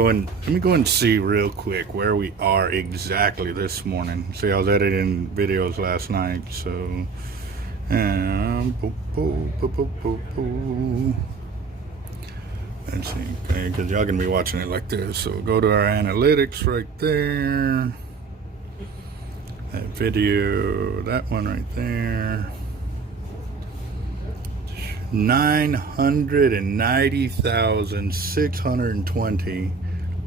Let me go and see real quick where we are exactly this morning. See, I was editing videos last night, so let's see, okay, because y'all gonna be watching it like this. So go to our analytics right there. That video, that one right there. 990,620.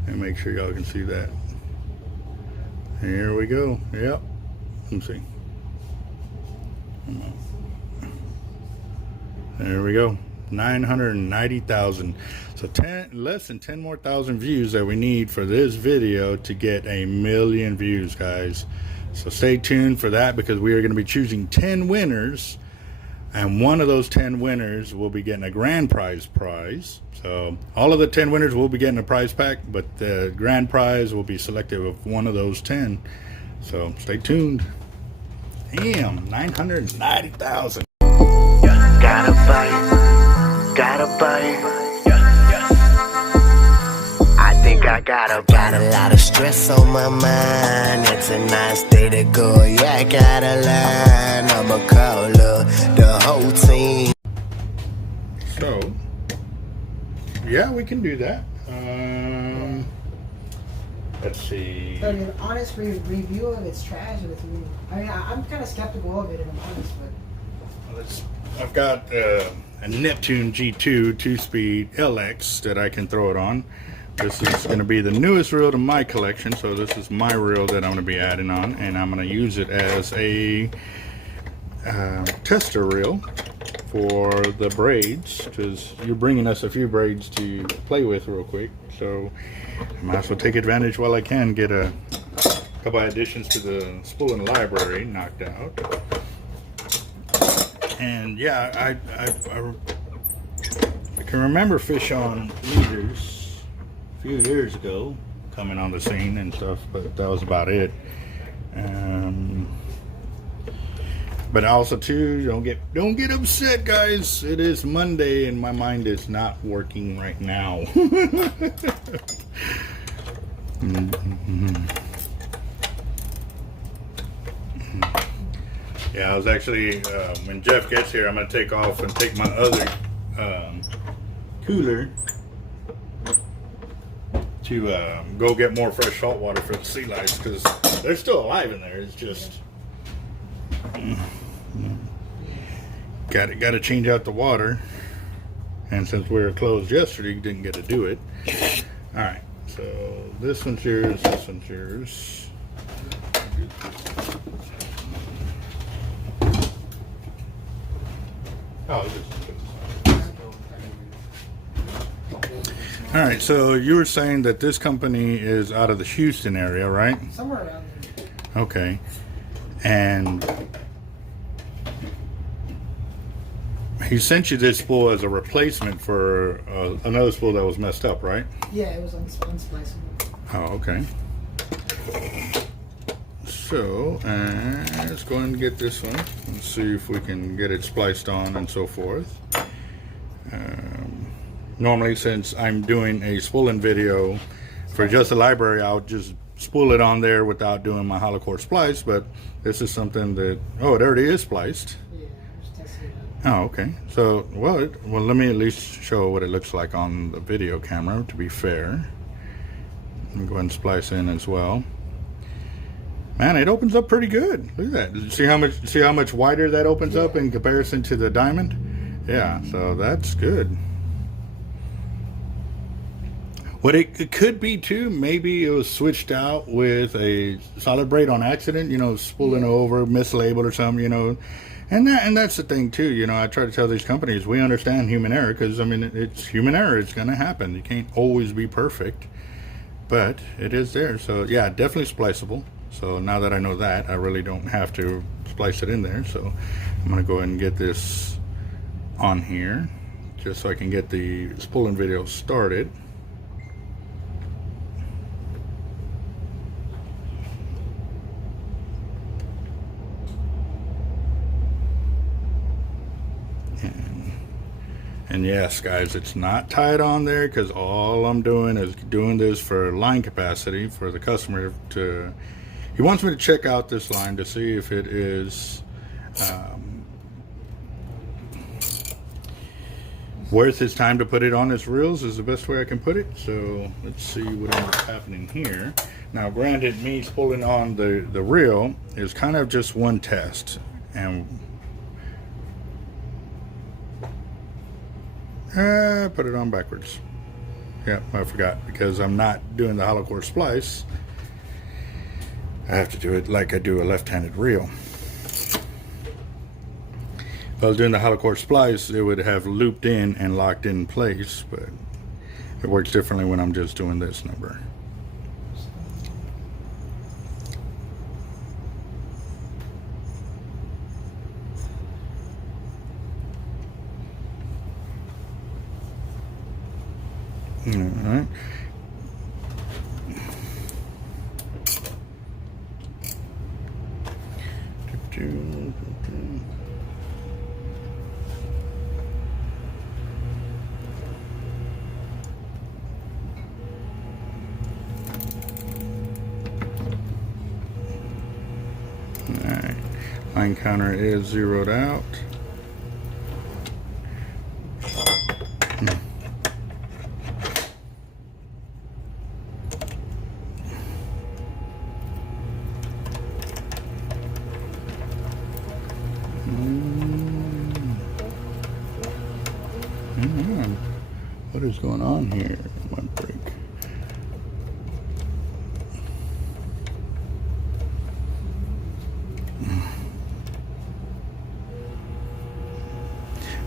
And make sure y'all can see that. Here we go. Yep. Let's see. There we go. 990,000. So less than 10 more thousand views that we need for this video to get 1 million views, guys. So stay tuned for that, because we are going to be choosing 10 winners. And one of those 10 winners will be getting a grand prize. So all of the 10 winners will be getting a prize pack, but the grand prize will be selected of one of those 10. So stay tuned. Damn, 990,000. Gotta bite. I think I got a lot of stress on my mind. It's a nice day to go. Yeah, I got a line. I'ma call the whole team. So, yeah, we can do that. Let's see. So an honest review of its trash with you. I mean, I'm kind of skeptical of it, if I'm honest, but. I've got a Neptune G2 2-speed LX that I can throw it on. This is going to be the newest reel to my collection, so this is my reel that I'm going to be adding on, and I'm going to use it as a tester reel for the braids, because you're bringing us a few braids to play with real quick, so I might as well take advantage while I can, get a couple of additions to the spooling library knocked out. And yeah, I can remember fish on leaders a few years ago coming on the scene and stuff, but that was about it. But also too, don't get upset, guys. It is Monday and my mind is not working right now. Yeah, I was actually, when Jeff gets here, I'm going to take off and take my other cooler to go get more fresh salt water for the sea lice, because they're still alive in there. It's just got to change out the water, and since we were closed yesterday, didn't get to do it. All right, so this one's yours, this one's yours. All right, so you were saying that this company is out of the Houston area, right? Somewhere around there. Okay. And he sent you this spool as a replacement for another spool that was messed up, right? Yeah, it was on Splicing. Oh, okay. So, let's go and get this one and see if we can get it spliced on and so forth. Normally, since I'm doing a spooling video for just the library, I'll just spool it on there without doing my hollow core splice, but this is something that, oh, it already is spliced. Yeah, I'm just testing it out. Oh, okay. So, well, let me at least show what it looks like on the video camera, to be fair. Let me go ahead and splice in as well. Man, it opens up pretty good. Look at that. See how much wider that opens up in comparison to the diamond? Yeah, so that's good. What it could be too, maybe it was switched out with a solid braid on accident, you know, spooling over, mislabeled or something, you know. And that's the thing too, you know, I try to tell these companies, we understand human error, because I mean, it's human error, it's going to happen. You can't always be perfect, but it is there. So yeah, definitely spliceable. So now that I know that, I really don't have to splice it in there. So I'm going to go ahead and get this on here just so I can get the spooling video started. And yes, guys, it's not tied on there because all I'm doing is doing this for line capacity for the customer to, he wants me to check out this line to see if it is worth his time to put it on his reels is the best way I can put it. So let's see what ends up happening here. Now granted, me spooling on the reel is kind of just one test, and put it on backwards. Yep, I forgot because I'm not doing the hollow core splice. I have to do it like I do a left-handed reel. If I was doing the hollow core splice, it would have looped in and locked in place, but it works differently when I'm just doing this number. All right. Alright, line counter is zeroed out. What is going on here? My break.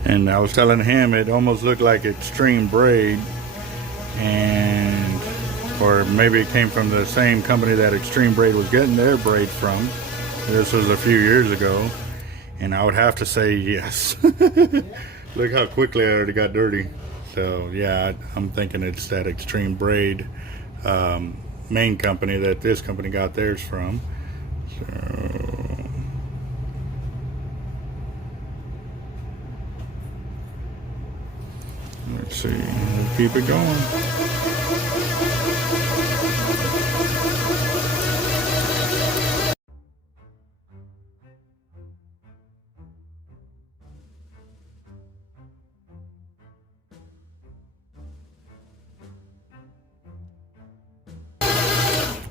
And I was telling him it almost looked like extreme braid, and or maybe it came from the same company that Extreme Braid was getting their braid from. This was a few years ago, and I would have to say yes. Look how quickly I already got dirty. So yeah, I'm thinking it's that Extreme Braid main company that this company got theirs from. So let's see, we'll keep it going.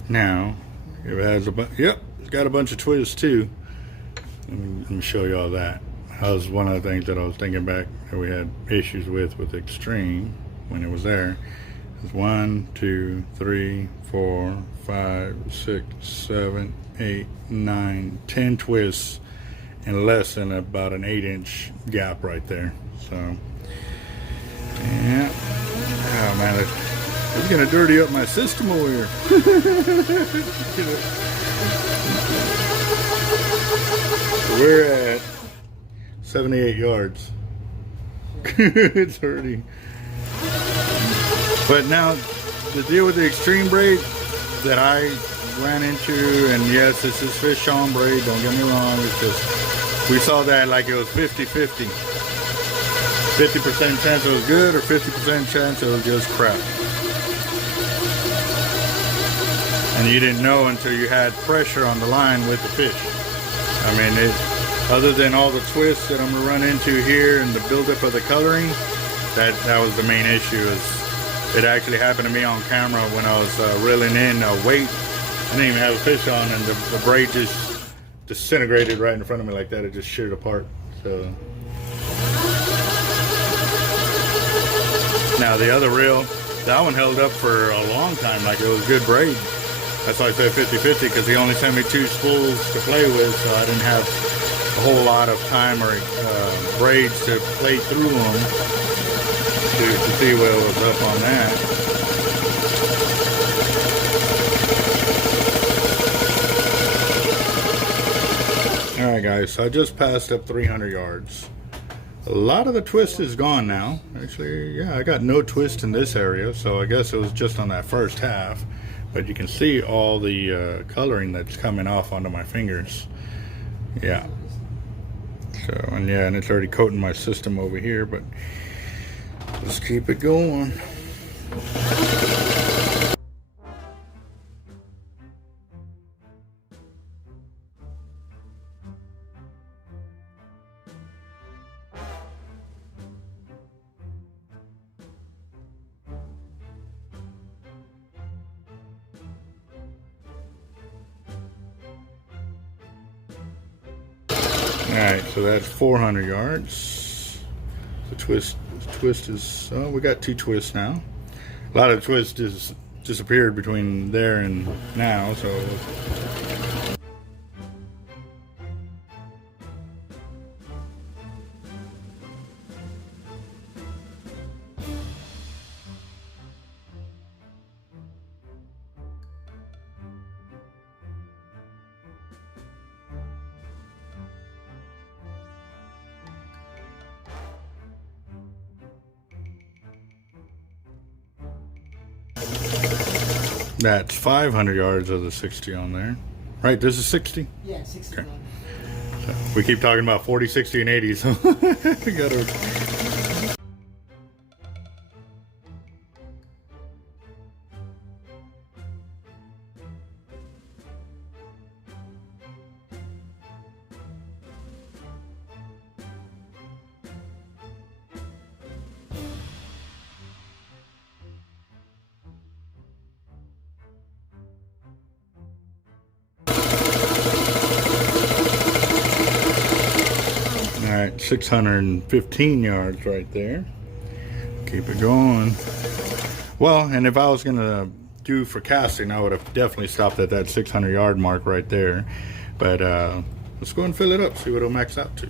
Now, it has yep, it's got a bunch of twists too. Let me show you all that. That was one of the things that I was thinking back that we had issues with Extreme when it was there. It's 1, 2, 3, 4, 5, 6, 7, 8, 9, 10 twists in less than about an 8-inch gap right there. So, yeah. Oh man, it's gonna dirty up my system over here. We're at 78 yards. It's hurting. But now, the deal with the Extreme Braid that I ran into, and yes, this is fish on braid, don't get me wrong, it's just, we saw that like it was 50-50. 50% chance it was good, or 50% chance it was just crap. And you didn't know until you had pressure on the line with the fish. I mean, other than all the twists that I'm gonna run into here and the buildup of the coloring, that was the main issue. Is it actually happened to me on camera when I was reeling in a weight. I didn't even have a fish on, and the braid just disintegrated right in front of me like that. It just sheared apart. So now the other reel, that one held up for a long time, like it was good braid. That's why I said 50-50, because he only sent me 2 spools to play with, so I didn't have a whole lot of time or braids to play through them to see what was up on that. Alright guys, so I just passed up 300 yards. A lot of the twist is gone now. Actually, yeah, I got no twist in this area, so I guess it was just on that first half. But you can see all the coloring that's coming off onto my fingers. Yeah. So, and yeah, and it's already coating my system over here, but Let's keep it going. Alright, so that's 400 yards. The twist is, oh, we got 2 twists now. A lot of twist has disappeared between there and now, so. That's 500 yards of the 60 on there. Right, this is 60? Yeah, 60. Okay. So we keep talking about 40, 60, and 80, so we gotta... Alright, 615 yards right there. Keep it going. Well, and if I was gonna do for casting, I would have definitely stopped at that 600 yard mark right there. But let's go and fill it up, see what it'll max out to.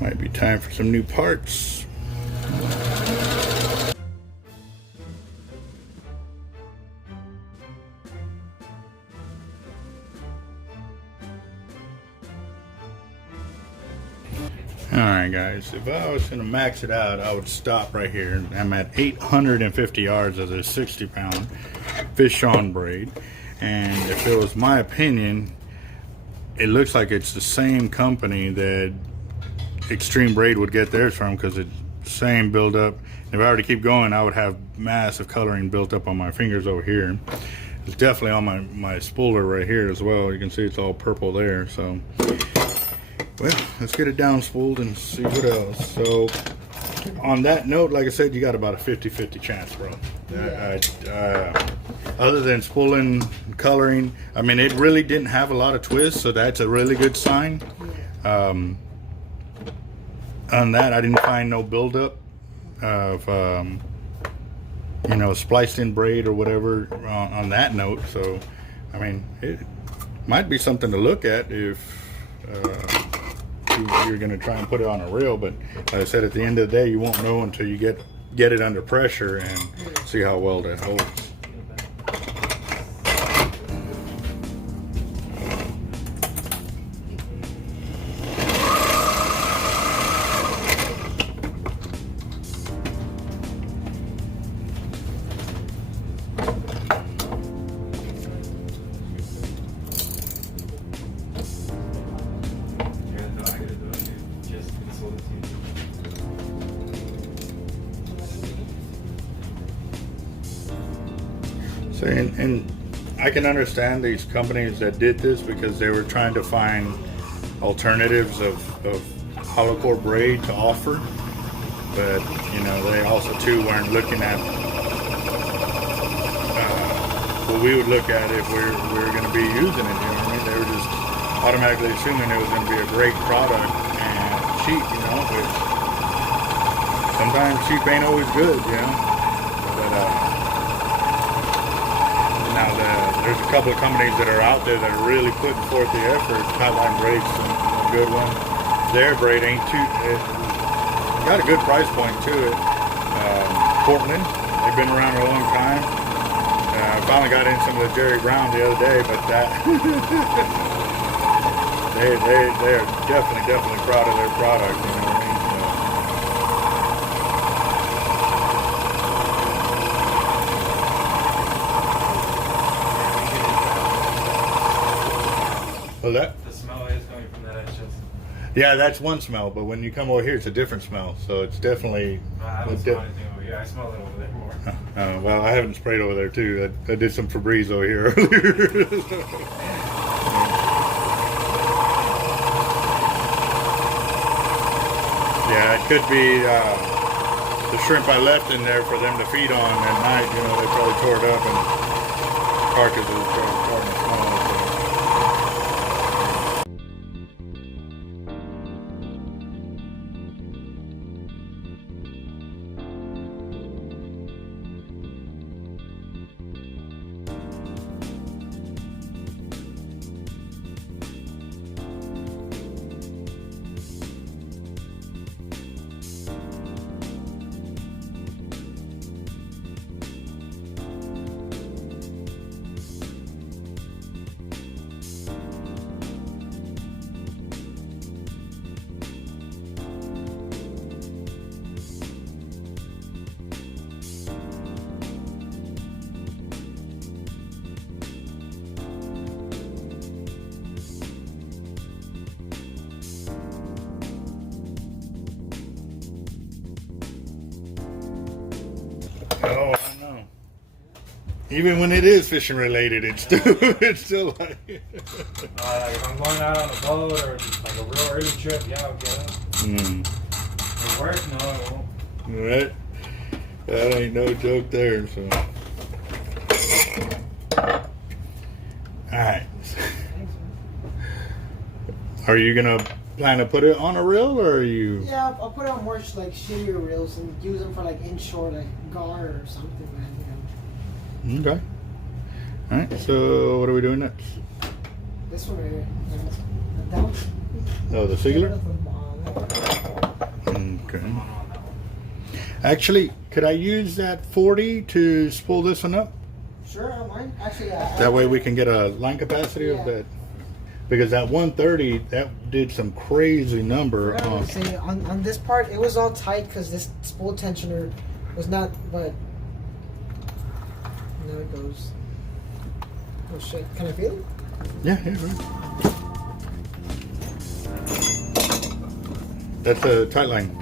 Might be time for some new parts. Alright guys, if I was going to max it out, I would stop right here. I'm at 850 yards of this 60-pound fish on braid. And if it was my opinion, it looks like it's the same company that Extreme Braid would get theirs from, because it's the same build up. If I were to keep going, I would have massive coloring built up on my fingers over here. It's definitely on my spooler right here as well. You can see it's all purple there. So, well, let's get it down spooled and see what else. So, on that note, like I said, you got about a 50-50 chance, bro. Other than spooling, coloring, I mean, it really didn't have a lot of twists, so that's a really good sign. On that, I didn't find no buildup of, you know, spliced in braid or whatever on that note. So, I mean, it might be something to look at if you're going to try and put it on a reel. But like I said, at the end of the day, you won't know until you get it under pressure and see how well that holds. So, and I can understand these companies that did this because they were trying to find alternatives of hollow core braid to offer. but you know, they also too weren't looking at what we would look at if we're going to be using it. You know what I mean? They were just automatically assuming it was going to be a great product and cheap. You know, which sometimes cheap ain't always good. You know, but now there's a couple of companies that are out there that are really putting forth the effort. Tightline Braid's a good one. Their braid ain't too. Got a good price point to it. Portland, they've been around a long time. I finally got in some of the Jerry Brown the other day, but that they are definitely proud of their product. You know what I mean? Well, that. The smell is coming from that edge. Yeah, that's one smell, but when you come over here, it's a different smell. So it's definitely. I don't smell anything over here. I smell it over there more. Well, I haven't sprayed over there too. I did some Febreze over here earlier. Yeah, it could be the shrimp I left in there for them to feed on at night. You know, they probably tore it up and carcasses are starting to smell. Oh, I know. Even when it is fishing related, it's still like. Like if I'm going out on a boat or like a real early trip, yeah, I'll get it. At work, no, I won't. Right? That ain't no joke there. So. All right. Are you gonna plan to put it on a reel, or are you? Yeah, I'll put it on more like shittier reels and use them for like inshore, like gar or something, man. You know. Okay. All right. So what are we doing next? This one right here. That one. Oh, the Sigler. Okay. Actually, could I use that 40 to spool this one up? Sure, I don't mind. Actually, That way we can get a line capacity of that. Because that 130, that did some crazy number. I was gonna say, on this part, it was all tight because this spool tensioner was not, but now it goes. Oh shit, can I feel it? Yeah, right. That's a tight line.